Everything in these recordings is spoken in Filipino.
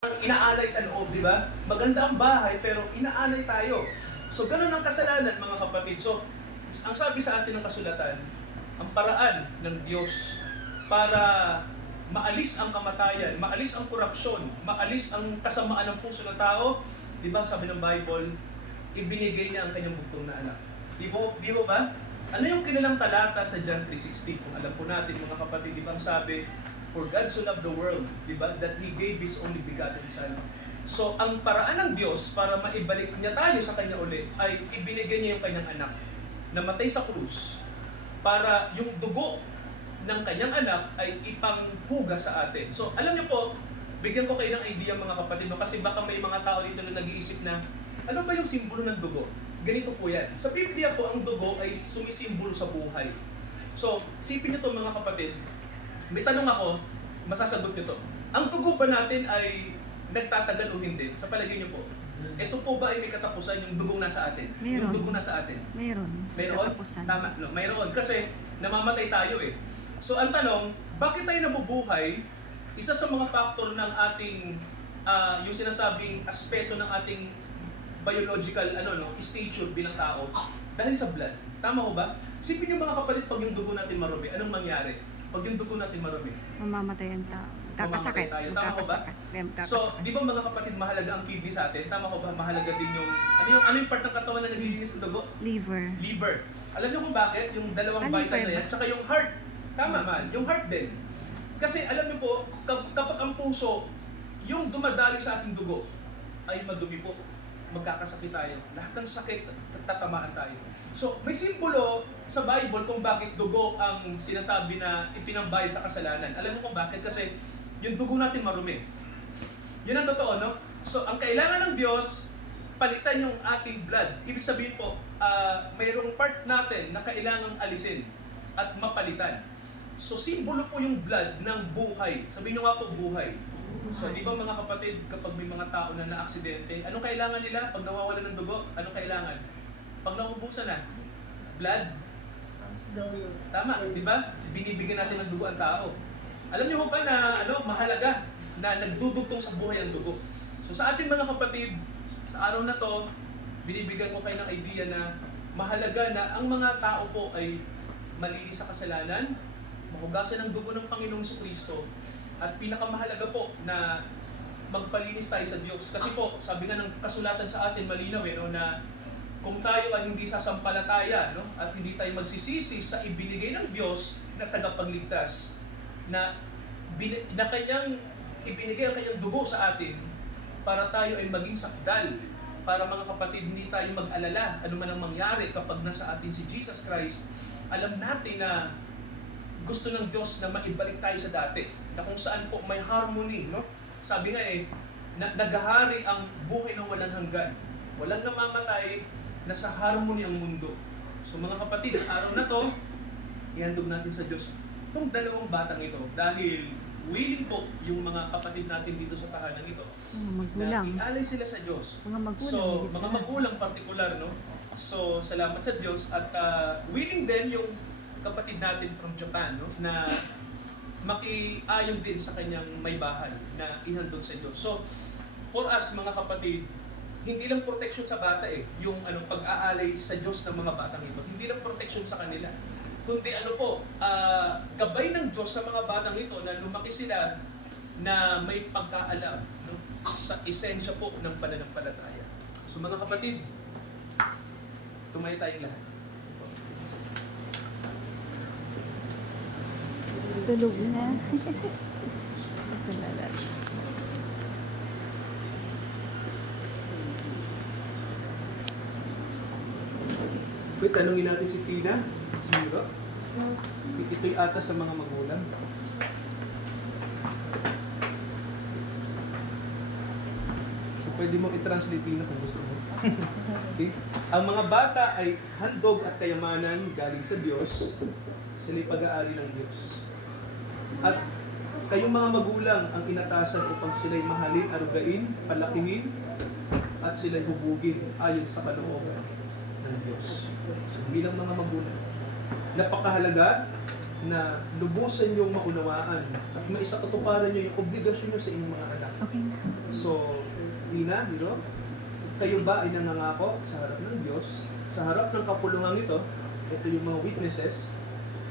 inaalay sa loob, di ba? Maganda ang bahay, pero inaalay tayo. So, ganun ang kasalanan, mga kapatid. So, ang sabi sa atin ng kasulatan, ang paraan ng Diyos para maalis ang kamatayan, maalis ang korupsyon, maalis ang kasamaan ng puso ng tao, di ba, sabi ng Bible, ibinigay niya ang kanyang bugtong na anak. Di ba ba? Ano yung kilalang talata sa John 3:16? Kung alam po natin, mga kapatid, di ba ang sabi, for God so loved the world, di ba? That He gave His only begotten Son. So, ang paraan ng Diyos para maibalik niya tayo sa Kanya uli ay ibinigay niya yung Kanyang anak na matay sa krus para yung dugo ng Kanyang anak ay ipanghuga sa atin. So, alam niyo po, bigyan ko kayo ng idea mga kapatid, no? Kasi baka may mga tao dito na nag-iisip na, ano ba yung simbolo ng dugo? Ganito po yan. Sa Biblia po, ang dugo ay sumisimbolo sa buhay. So, sipin niyo to mga kapatid, may tanong ako, masasagot nyo to. Ang dugo ba natin ay nagtatagal o hindi? Sa palagay nyo po. Ito po ba ay may katapusan yung dugong nasa atin? Mayroon. Yung dugo nasa atin? Mayroon. Katapusan. Tama. No, mayroon. Kasi namamatay tayo eh. So ang tanong, bakit tayo nabubuhay? Isa sa mga factor ng ating, yung sinasabing aspeto ng ating biological stature bilang tao, dahil sa blood. Tama ko ba? Sipin nyo mga kapatid, pag yung dugo natin marumi, anong mangyari? Pag yung dugo natin marumi, Mamamatay ang tao. Kakasakit. tayo. Tama ko ba? So, di ba mga kapatid, mahalaga ang kidney sa atin? Tama ko ba? Mahalaga din yung ano yung part ng katawan na naglilinis ng dugo? Liver. Liver. Alam niyo kung bakit? Yung dalawang Liver vital na yan, ba? tsaka yung heart. Tama man, yung heart din. Kasi alam niyo po, kapag ang puso, yung dumadali sa ating dugo, ay madumi po. Magkakasakit tayo. Lahat ng sakit, tatamaan tayo. So, may simbolo sa Bible kung bakit dugo ang sinasabi na ipinambayad sa kasalanan. Alam mo kung bakit? Kasi yung dugo natin marumi. Yun ang totoo, no? So, ang kailangan ng Diyos, palitan yung ating blood. Ibig sabihin po, mayroong part natin na kailangang alisin at mapalitan. So, simbolo po yung blood ng buhay. Sabihin nyo nga po, buhay. So, di ba mga kapatid, kapag may mga tao na na-aksidente, anong kailangan nila? Pag nawawala ng dugo, anong kailangan? Pag naubusan na, blood. Tama, di ba? Binibigyan natin ng dugo ang tao. Alam niyo ba na mahalaga na nagdudugtong sa buhay ang dugo? So sa ating mga kapatid, sa araw na to, binibigyan ko kayo ng idea na mahalaga na ang mga tao po ay malinis sa kasalanan, mahugasan ng dugo ng Panginoong Kristo, at pinakamahalaga po na magpalinis tayo sa Diyos. Kasi po, sabi nga ng kasulatan sa atin, malinaw na kung tayo ay hindi sasampalataya, at hindi tayo magsisisi sa ibinigay ng Diyos na tagapagligtas, na kanyang ibinigay ang kanyang dugo sa atin para tayo ay maging sakdal, para mga kapatid, hindi tayo mag-alala ano man ang mangyari kapag nasa atin si Jesus Christ. Alam natin na gusto ng Diyos na maibalik tayo sa dati, na kung saan po may harmony, no? Sabi nga naghahari ang buhay ng walang hanggan. Walang namamatay, nasa harmony ang mundo. So mga kapatid, araw na to, ihandog natin sa Diyos itong dalawang batang ito dahil willing po yung mga kapatid natin dito sa tahanan ito. Mga magulang. Na ialay sila sa Diyos. Mga magulang. So, mga magulang partikular, no? So, salamat sa Diyos at willing din yung kapatid natin from Japan, no, na makiayon din sa kanyang may bahay na ihandog sa Diyos. So, for us mga kapatid, hindi lang protection sa bata yung pag-aalay sa Diyos ng mga batang ito. Hindi lang protection sa kanila. Kundi gabay ng Diyos sa mga batang ito na lumaki sila na may pagkaalam, no, sa esensya po ng pananampalataya. So mga kapatid, tumayo tayong lahat. Tulog na. Tulala. Wait, tanungin natin si Tina. Siguro? Ito'y atas sa mga magulang. So, pwede mo i-translate Tina kung gusto mo. Okay? Ang mga bata ay handog at kayamanan galing sa Diyos. Sila'y pag-aari ng Diyos. At kayong mga magulang ang inatasan upang sila'y mahalin, arugain, palakihin, at sila'y hubugin ayon sa kalooban ng Diyos. So, bilang mga magulang, napakahalaga na lubusan niyong maunawaan at maisakatuparan niyo yung obligasyon niyo sa inyong mga anak. Okay na. So, Nina, kayo ba ay nangangako sa harap ng Diyos, sa harap ng kapulungan ito yung mga witnesses,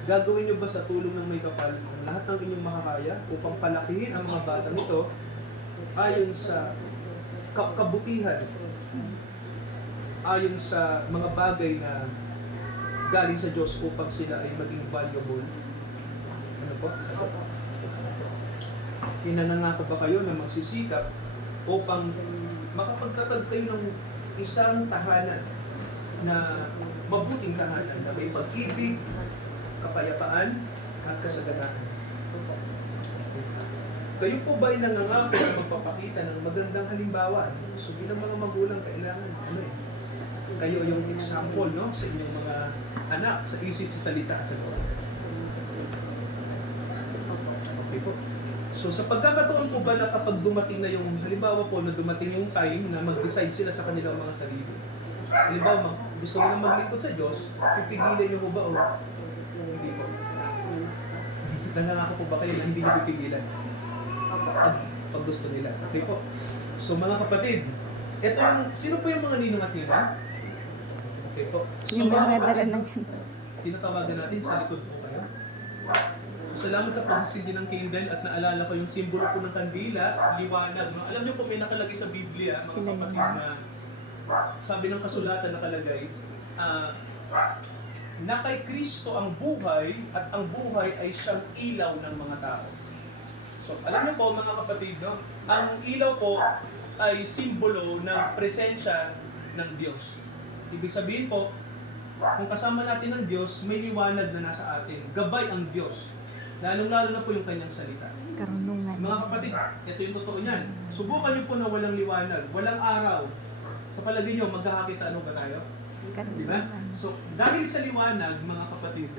gagawin nyo ba sa tulong ng may kapal ang lahat ng inyong makakaya upang palakihin ang mga batang ito ayon sa kabutihan, ayon sa mga bagay na galing sa Diyos upang sila ay maging valuable? Ano po? Pinanangako ba kayo na magsisikap upang makapagtatag kayo ng isang tahanan na mabuting tahanan na may pag-ibig, kapayapaan, at kasaganaan? Kayo po ba ay nangangako na magpapakita ng magandang halimbawa? So bilang mga magulang, kailangan kayo yung example, no, sa inyong mga anak, sa isip, sa salita, sa loob. Okay po. So sa pagkakataon po ba na kapag dumating na yung, halimbawa po na dumating yung time na mag-decide sila sa kanilang mga sarili. Halimbawa, gusto nila maglingkod sa Diyos, pipigilan nyo po ba o hindi po? Nangangako po ba kayo na hindi nyo pipigilan? Pag gusto nila. Okay po. So mga kapatid, ito yung, sino po yung mga ninong at ninang? Okay po. So Yung mga mga dala kapatid, ng tinatawagan natin sa likod po kayo. So, salamat sa pagsisindi ng candle at naalala ko yung simbolo po ng kandila, liwanag. No? Alam niyo po may nakalagay sa Biblia, mga Sila yun. kapatid, na sabi ng kasulatan nakalagay, na kay Kristo ang buhay at ang buhay ay siyang ilaw ng mga tao. So, alam niyo po mga kapatid, no? Ang ilaw po ay simbolo ng presensya ng Diyos. Ibig sabihin po, kung kasama natin ang Diyos, may liwanag na nasa atin. Gabay ang Diyos. Lalong-lalo na po yung kanyang salita. karunungan. Mga kapatid, ito yung totoo niyan. Subukan niyo po na walang liwanag, walang araw. Sa palagay niyo, magkakakita ano ba tayo? Di ba? Karunungan. So, dahil sa liwanag, mga kapatid,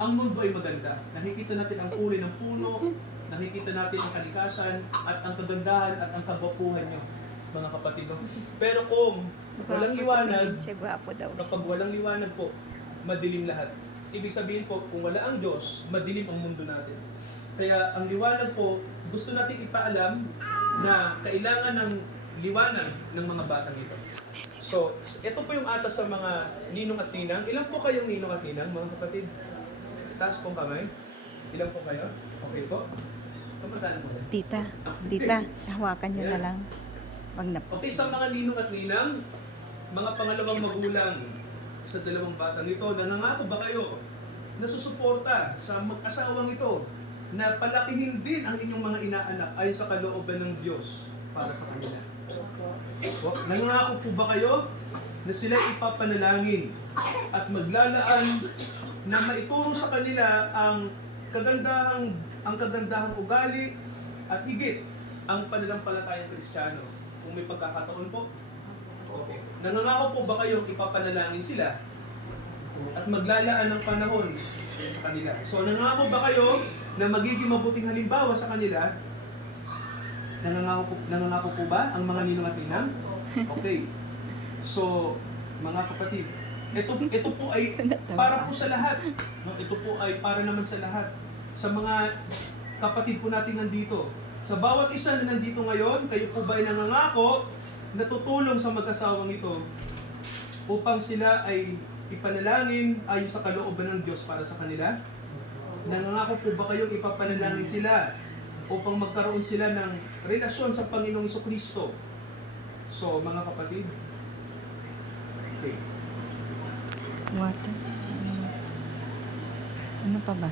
ang mundo ay maganda. Nakikita natin ang kulay ng puno, nakikita natin ang kalikasan, at ang kagandahan at ang kagwapuhan niyo, mga kapatid. Pero kung walang liwanag, Siya gwapo daw. kapag walang liwanag po, madilim lahat. Ibig sabihin po, kung wala ang Diyos, madilim ang mundo natin. Kaya ang liwanag po, gusto natin ipaalam na kailangan ng liwanag ng mga batang ito. So, ito po yung atas sa mga ninong at ninang. Ilan po kayong ninong at ninang, mga kapatid? Taas pong kamay. Ilan po kayo? Okay po? Kamadaan mo rin. Tita, hawakan niyo na lang. Wag na po. Okay, sa mga ninong at ninang, mga pangalawang magulang sa dalawang batang ito, nangangako ba kayo na susuporta sa mag-asawang ito na palakihin din ang inyong mga inaanak ayon sa kalooban ng Diyos para sa kanila? Nangangako po ba kayo na sila ipapanalangin at maglalaan na maituro sa kanila ang kagandahang ugali at higit ang pananampalatayang Kristiyano? Kung may pagkakataon po. Okay. Nangangako po ba kayo ipapanalangin sila at maglalaan ng panahon sa kanila? So nangangako ba kayo na magiging mabuting halimbawa sa kanila? Nangangako po ba ang mga ninong at ninang? Okay. So, mga kapatid, ito po ay para po sa lahat. No? Ito po ay para naman sa lahat. Sa mga kapatid po natin nandito. Sa bawat isa na nandito ngayon, kayo po ba ay nangangako na tutulong sa mag-asawang ito upang sila ay ipanalangin ayon sa kalooban ng Diyos para sa kanila? Nangangako po ba kayong ipapanalangin sila upang magkaroon sila ng relasyon sa Panginoong Jesucristo? So, mga kapatid, okay. Water. Ano pa ba?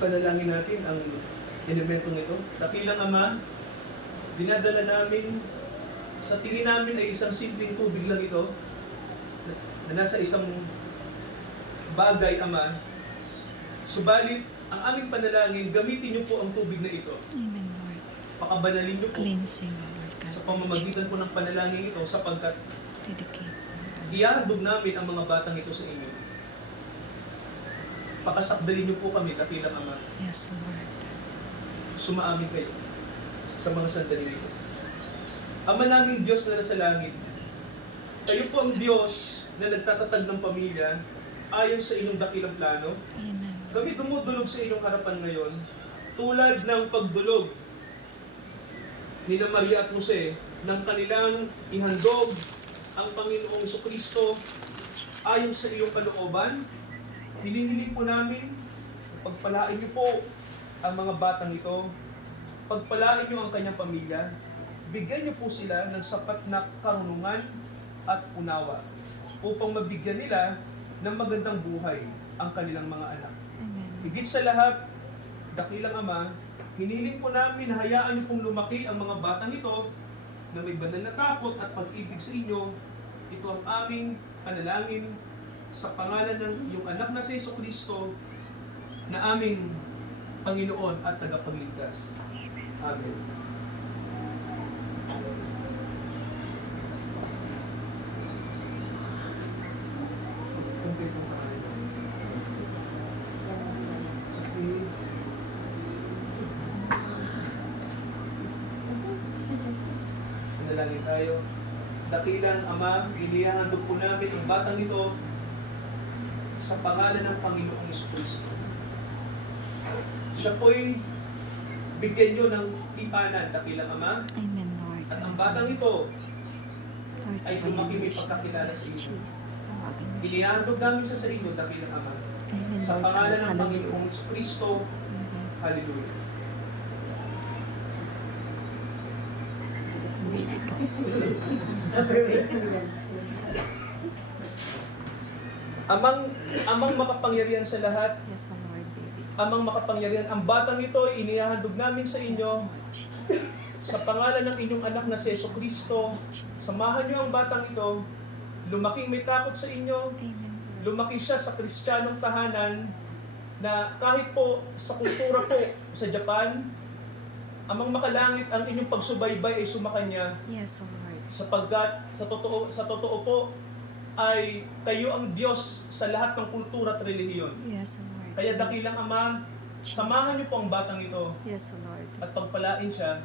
Panalangin natin ang elementong ito. Dakilang Ama, dinadala namin, sa tingin namin ay isang simpleng tubig lang ito, na nasa isang bagay, Ama. Subalit, ang aming panalangin, gamitin niyo po ang tubig na ito. Amen, Lord. Pakabanalin niyo po Cleansing, Lord God. sa pamamagitan po ng panalangin ito sapagkat Dedicate. Ihahandog namin ang mga batang ito sa inyo. Pakasakdalin niyo po kami, dakilang Ama. Yes, Lord. Sumaamin kayo sa mga sandali na ito. Ama naming Diyos na nasa langit, kayo po ang Diyos na nagtatatag ng pamilya ayon sa inyong dakilang plano. Amen. Kami dumudulog sa inyong harapan ngayon tulad ng pagdulog ni Maria at Jose ng kanilang ihandog ang Panginoong Jesucristo ayon sa iyong kalooban. Hinihiling po namin, pagpalain niyo po ang mga batang ito, pagpalain niyo ang kanyang pamilya, bigyan niyo po sila ng sapat na karunungan at unawa upang mabigyan nila ng magandang buhay ang kanilang mga anak. Amen. Higit sa lahat, dakilang Ama, hiniling po namin na hayaan niyo pong lumaki ang mga batang ito na may banal na takot at pag-ibig sa inyo. Ito ang aming panalangin sa pangalan ng iyong anak na si Jesucristo na aming Panginoon at tagapagligtas. Amen. Manalangin tayo. Dakilang Ama, inihahandog po namin ang batang ito sa pangalan ng Panginoong Jesucristo. Siya po'y bigyan nyo ng tipanan, dakilang Ama, Amen, Lord. at ang batang ito Lord, ay tawagan lumaki mo may siya. pagkakilala sa Yes, inyo. Jesus, tawagan mo siya. Inihahandog namin siya sa inyo, dakilang Ama, Amen, sa Lord. pangalan ng Hallelujah. Panginoong Jesucristo. Amen. Hallelujah. Amang makapangyarihan sa lahat, Yes, Lord, baby. amang makapangyarihan, ang batang ito ay inihahandog namin sa inyo sa pangalan ng inyong anak na si Jesucristo. Samahan niyo ang batang ito, lumaking may takot sa inyo, Amen, Lord. lumaki siya sa Kristiyanong tahanan na kahit po sa kultura po sa Japan, amang makalangit ang inyong pagsubaybay ay sumakanya Yes, Lord. sapagkat sa totoo po ay kayo ang Diyos sa lahat ng kultura at relihiyon. Yes, Lord. Kaya dakilang Ama, samahan niyo po ang batang ito Yes, Lord. at pagpalain siya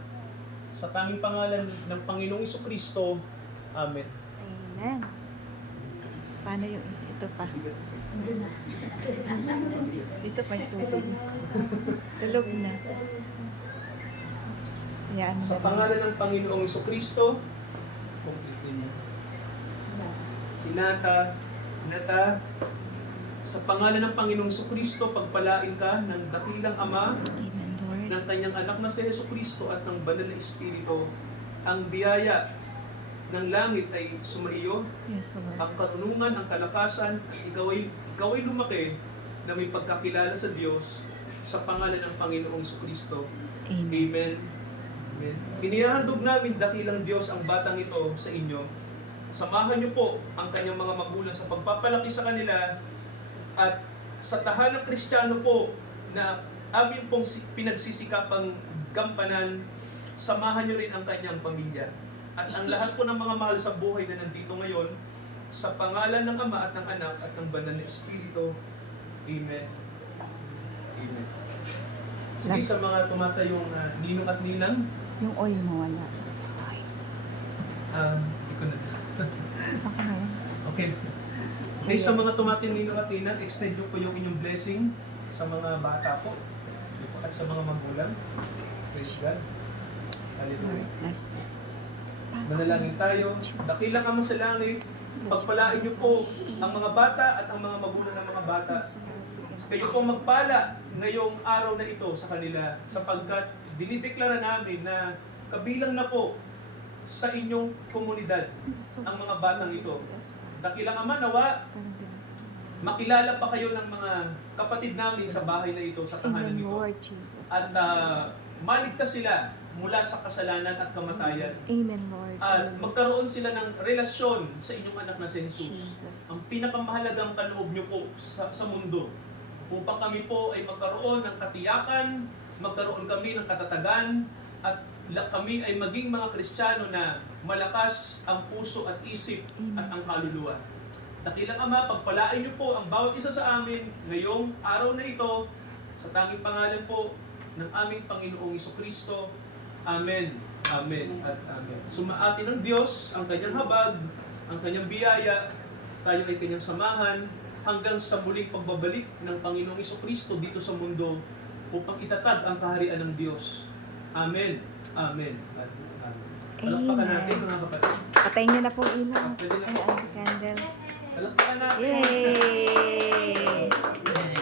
sa tanging pangalan ng Panginoong Jesucristo. Amen. Amen. Paano yung ito pa? Ito pa yung tubig. Tulog na. Yan. Sa pangalan ng Panginoong Jesucristo, complete niyo. Sinata, Nata, sa pangalan ng Panginoong Jesucristo, pagpalain ka ng dakilang Ama, Amen, Lord. ng kanyang anak na si Jesucristo at ng banal na Espiritu. Ang biyaya ng langit ay sumaiyo, Yes, Lord. ang karunungan, ang kalakasan, ikaw ay lumaki na may pagkakilala sa Diyos sa pangalan ng Panginoong Jesucristo. Amen. Amen. Amen. Inihahandog namin dakilang Diyos ang batang ito sa inyo. Samahan niyo po ang kanyang mga magulang sa pagpapalaki sa kanila at sa tahanang Kristiyano po na amin pong pinagsisikapang gampanan, samahan niyo rin ang kanyang pamilya. At ang lahat po ng mga mahal sa buhay na nandito ngayon, sa pangalan ng Ama at ng Anak at ng Banal na Espiritu. Amen. Amen. Sige sa mga tumatayong ninong at ninang, Yung oil mo wala. Ay, hindi ko na. baka na yan. Okay. Okay, sa mga tumatayong ninong at ninang, extend nyo po yung inyong blessing sa mga bata po at sa mga magulang. Praise God. Lord, Hallelujah. bless this. Manalangin tayo. Dakilang Ama sa langit, pagpalain niyo po ang mga bata at ang mga magulang ng mga bata. Kayo po magpala ngayong araw na ito sa kanila sapagkat dinideklara namin na kabilang na po sa inyong komunidad ang mga batang ito. Dakilang Ama, nawa makilala pa kayo ng mga kapatid namin sa bahay na ito, sa tahanan Amen, ito. Lord Jesus. At maligtas sila mula sa kasalanan at kamatayan. Amen, Lord. At magkaroon sila ng relasyon sa inyong anak na si Jesus. Jesus. Ang pinakamahalagang kaloob niyo po sa mundo. Upang kami po ay magkaroon ng katiyakan, magkaroon kami ng katatagan, at kami ay maging mga Kristiyano na malakas ang puso at isip at ang kaluluwa. Dakilang Ama, pagpalain niyo po ang bawat isa sa amin ngayong araw na ito sa tanging pangalan po ng aming Panginoong Jesucristo. Amen. Amen at amen. Sumaati ng Diyos ang kanyang habag, ang kanyang biyaya, tayo ay kanyang samahan hanggang sa muling pagbabalik ng Panginoong Jesucristo dito sa mundo upang itatag ang kaharian ng Diyos. Amen. Amen. At amen. Palakpakan natin mga kapatid. Patayin niyo na po ilaw. Pwede na Ay, po. ang candles. Palakpakan natin. Yay!